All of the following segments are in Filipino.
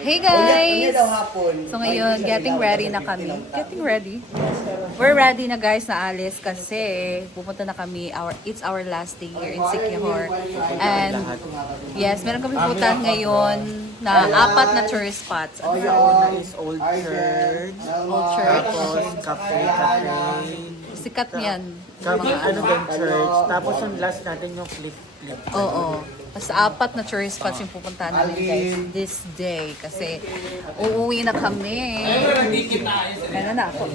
Hey guys! So ngayon, getting ready na kami. Getting ready? We're ready na guys na alis kasi pupunta na kami. It's our last day here in Siquijor. And yes, meron kami pupuntahan ngayon na apat na tourist spots. Sa una is Old Church. Old Church. Tapos cafe. Sikat yan. Ano din church. Tapos yung last natin yung flip. Oo. Basta apat na tourist spots yung pupuntahan namin guys this day. Kasi uuwi na kami. Ano na ako.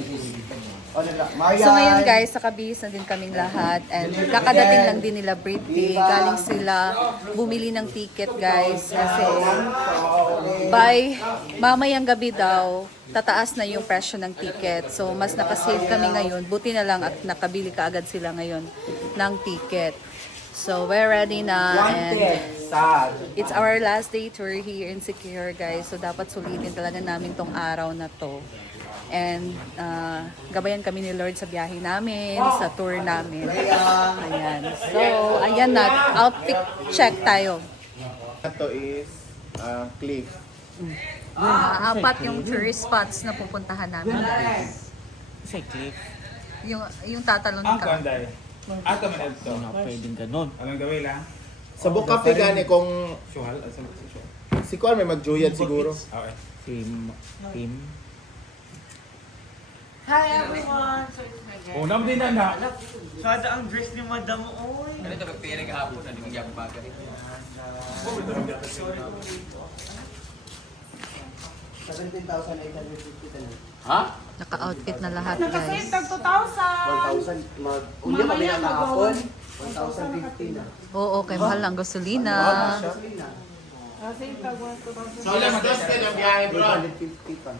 So ngayon guys, nakabihis na din kaming lahat. And kakadating lang din nila birthday. Galing sila bumili ng ticket guys. Kasi by mamayang gabi daw, tataas na yung presyo ng ticket. So mas nakasave kami ngayon. Buti na lang at nakabili kaagad sila ngayon ng ticket. So we're ready na and it's our last day tour here in Siquijor guys. So dapat sulitin talaga namin tong araw na to. And gabayan kami ni Lord sa biyahe namin, sa tour namin. Ayan. So ayan na, outfit check tayo. Ito is cliff. Apat yung tourist spots na pupuntahan namin guys. Say cliff. Yung tatalon ka. Ato man ito. Ano pwedeng ganun. Anong gawin lang? Sa Book Cafe gani kung Suhal? si Kuan may magjuyad siguro. Okay. Team. Hi everyone! So it's my guest. Unam din na. Sada ang dress ni Madam Oy. Ganito magpili kahapon na di magyabang bagay. 17,850 Ha? Naka-outfit na lahat Naka-save guys. tag 2,000. 1,000 unya kami na kahapon. 1,050 na. Oo, kay mahal ang gasolina. Save tag 1,000. So last dos ka ng biyahe bro. 150 pa.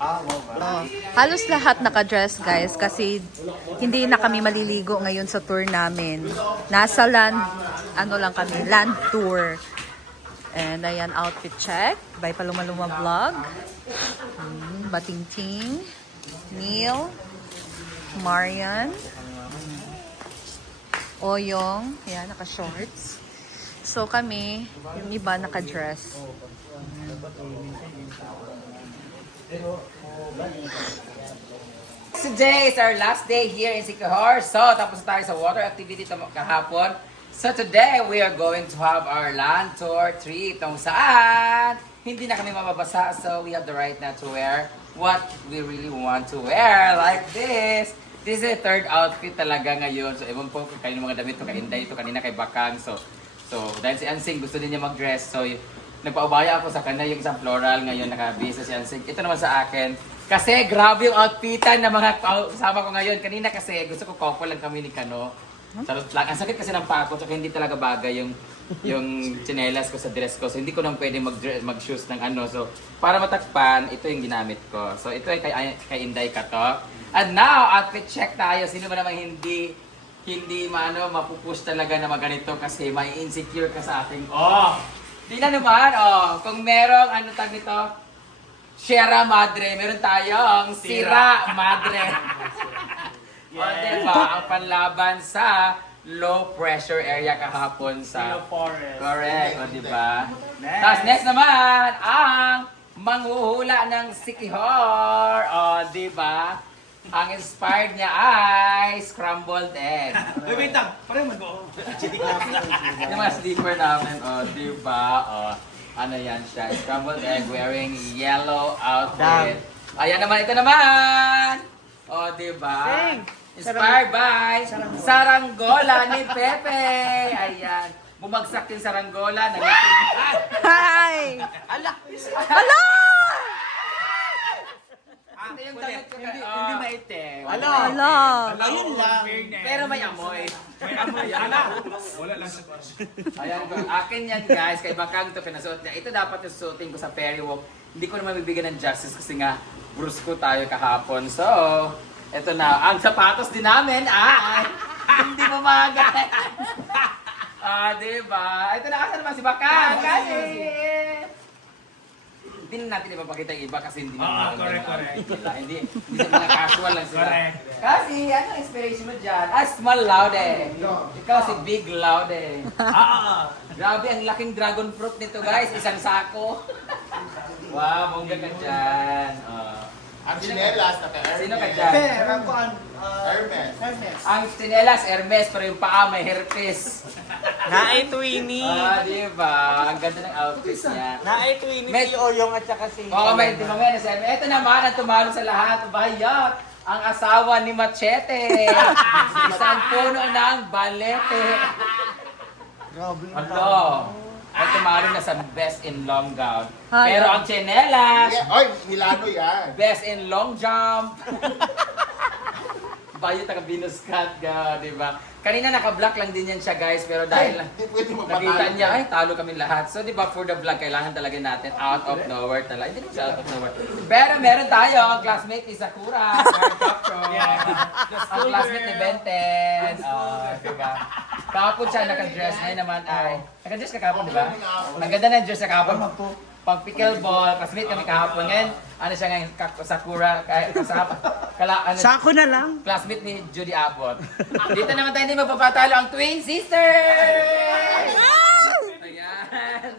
Halos lahat nakadress guys kasi hindi na kami maliligo ngayon sa tour namin. Nasa land, ano lang kami, land tour. And ayan, outfit check by Palumaluma Vlog. Batingting, Neil, Marian, Oyong, ayan, naka-shorts. So kami, yung iba naka-dress. Today is our last day here in Siquijor. So, tapos na tayo sa water activity kahapon. So, today we are going to have our land tour trip kung saan hindi na kami mababasa. So, we have the right now to wear what we really want to wear. Like this. This is the third outfit talaga ngayon. So, ewan po kung kanino mga damit to, kay Inday ito, kanina kay Bakang. So, dahil si Ansing gusto din niya mag-dress. So, nagpaubaya ako sa kanya yung isang floral. Ngayon, nakabisa si Ansing. Ito naman sa akin. Kasi grabe yung outfitan ng mga kasama ko ngayon. Kanina kasi gusto ko couple lang kami ni Kano. Charot lang. Ang sakit kasi ng pako, so hindi talaga bagay yung tsinelas ko sa dress ko. So hindi ko nang pwede mag-shoes ng ano. So para matakpan, ito yung ginamit ko. So ito ay kay Inday ka to. And now, outfit check tayo. Sino ba namang hindi mapupush talaga na maganito kasi may insecure ka sa ating, di na naman, kung merong tag nito, Sierra Madre, meron tayong Sira Madre. O diba, ang panlaban sa low pressure area kahapon sa Forest. correct, o diba? Tapos next naman, ang manghuhula ng Siquijor, o diba? Ang inspired niya ay scrambled egg. Wait lang, parang mag-o. Yung mga sleeper namin, o diba? O, ano yan siya? Scrambled egg wearing yellow outfit. Ayan naman, ito naman! O, diba? Inspired by Saranggola ni Pepe. Ayan. Bumagsak yung Saranggola. Hi! Ala! Hello! Ito yung damit ko. Hindi maitim. Ala! Hello! Ayun lang. Pero may amoy. Wala lang sa Ayan, akin yan guys. Kay Bakang to pinasuot niya. Ito dapat yung suotin ko sa Perry Walk. Hindi ko naman bibigyan ng justice kasi nga brusko tayo kahapon. So, ito na. Ang sapatos din namin ay hindi mamagay. Diba? Ito na kasi naman si Bakang. Kasi hindi na natin ipapakita yung iba kasi hindi correct. Hindi mga casual lang sila. Correct. Kasi, ano inspiration mo dyan? Small Laude. Ikaw si Big Laude. Grabe, ang laking dragon fruit nito guys. Isang sako. Wow, bongga ka dyan. Ang chinelas, Sino ka dyan? Hermes. Ang chinelas, Hermes, pero yung paa may herpes. Naay Twinnie. Diba? Ang ganda ng outfit niya. Naay Twinnie Med- si Oyong at saka si... Oo, may mamaya na sabi. Ito naman ang tumalo sa lahat. Bayot! Ang asawa ni Machete. Isang puno ng balete. Grabe. Hello. Ay tumalo na sa best in long gown. Hi. Pero ang chinelas, Oy, Milano yan. best in long jump. Bayot ang Venus cut ka, di ba? Kanina naka-black lang din yan siya guys, pero dahil Hindi pwede nakita mapatalo. niya, ay talo kami lahat. So di ba for the vlog, kailangan talaga natin out of nowhere talaga. Hindi naman siya out of nowhere. Pero meron tayo, ang classmate ni Sakura, ang classmate ni Benten. Diba? Kahapon siya naka-dress, ngayon naman ay, naka-dress ka kahapon, di ba? Ang ganda na yung dress sa kahapon. Pang pickleball, classmate kami kahapon. Ngayon, ano siya ngayon, Sakura, kasama, ano, Sako na lang. classmate ni Judy Abbott. Dito naman tayo hindi magpapatalo ang twin sisters! Ayan.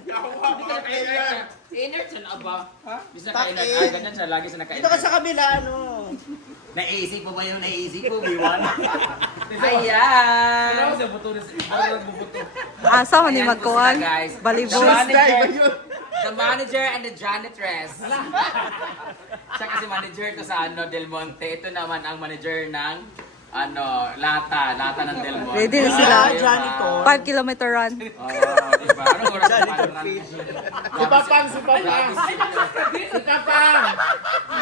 Si Inert siya na ba? Ha? Bisa na kainert. Ay, ganyan siya. Lagi siya nakainert. Dito ka sa kabila, ano? Naisip mo ba yung naisip ko, Biwan? Ayan! Asa man ni Ayan po magkuhan? sila, guys. Balibos. The manager and the janitress. Siya kasi manager to sa Del Monte. Ito naman ang manager ng Lata ng Del Monte. Ready na sila. Diba? 5 kilometer run. Oo, diba? Anong oras na Si Papang. Si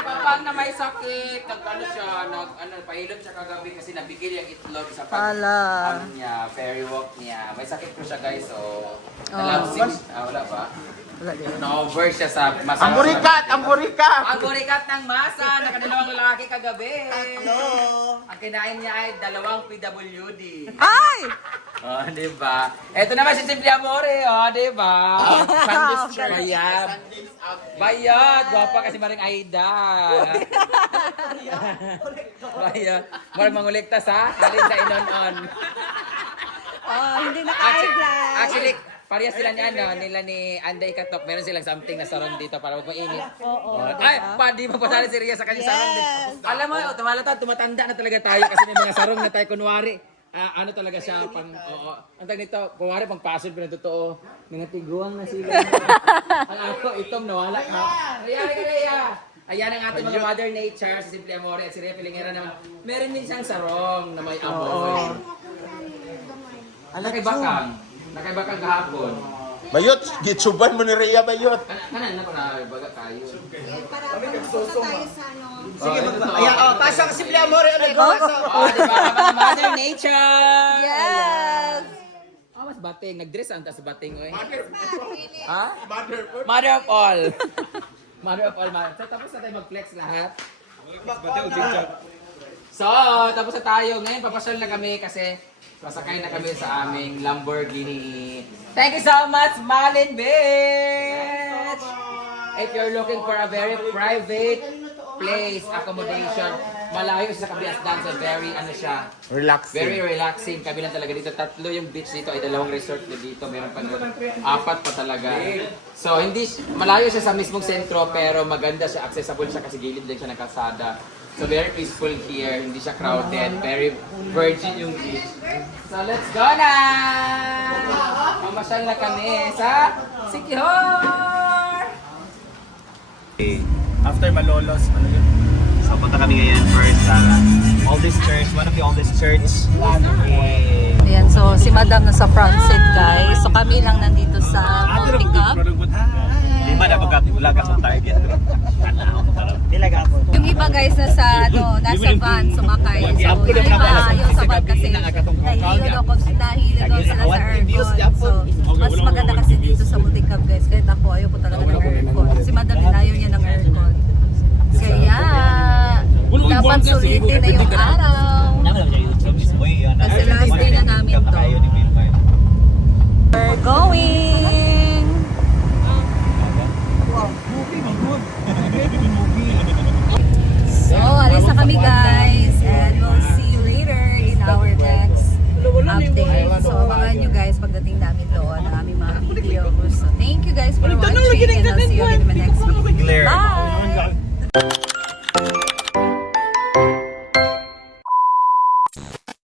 Papang na may sakit. Nag-ano siya, pahilot siya kagabi kasi nabigil yung itlog sa Ala. niya, ferry walk niya. May sakit po siya guys, so Oh. wala ba? Wala din. Na-over siya sa masa. Ang burikat! Ang burikat ng masa, nakadalawang lalaki kagabi. Ang kinain niya ay 2 PWD. Ay! Oh, di ba? Ito naman si Simple Amore, oh, di ba? Bayad. Bayad. Gwapa kasi maring Aida. Bayad. Marang mangulekta sa halin sa inon-on. Oh, hindi naka-eyeglass. Actually, parehas sila nila ni Anday Katok. Meron silang something na sarong dito para huwag mainit. Oo. Ay, di mo pasali si Ria sa kanyang sarong din. Alam mo, tumatanda na talaga tayo kasi may mga sarong na tayo kunwari. Ano talaga siya, ang tag nito, kunwari pang pasul, pero totoo, mga tiguang na sila. Ang ako, itom, nawala ka. Ria! Ayan ang ating mga Mother Nature, si Simple Amore at si Ria Pilingera naman. Meron din siyang sarong na may amoy. Nakaibakang kahapon. Bayot, gitsuban mo ni Rhea Bayot. Kanan na pa baga kayo. Sige, pasok si Amore ulit. Oh, di ba? Mga Mother Nature! Yes! Mas bating. Nag-dress ang tas bating, oy. Ha? Mother. Mother of all. Mother of all. So, tapos na tayo mag-flex lahat. So, tapos na tayo. Ngayon, papasyal na kami kasi sasakay na kami sa aming Lamborghini. Thank you so much, Malin Beach! If you're looking for a very private place, accommodation, malayo siya sa Kabiasdan, so very, Relaxing. very relaxing. Kami lang talaga dito. 3 yung beach dito, ay 2 resort na dito. Meron pa doon. 4 pa talaga. So, malayo siya sa mismong sentro, pero maganda siya, accessible siya kasi gilid din siya ng kalsada. So, very peaceful here. Hindi siya crowded. Very virgin yung beach. So, let's go na! Mamasyal na kami sa Sikihor! After Malolos, so punta kami ngayon first sa oldest church, one of the oldest church. Ayan, so si Madam nasa front seat, guys. So kami lang nandito sa mounting up. Lima na pagka-vlog ako tayo dito. Dilaga ako. Yung iba guys nasa van sumakay. So yung iba ayaw sa van kasi nahihilo daw sila sa aircon. So mas maganda kasi dito sa mounting up, guys. Kahit ako ayoko talaga ng aircon. Si Madam din ayaw niya ng aircon. Kaya dapat sulitin na yung araw. Kasi last day na namin to. We're going! pagdating namin doon ng aming mga videos. So, thank you guys for watching and I'll see you again in my next video. Glare. Bye!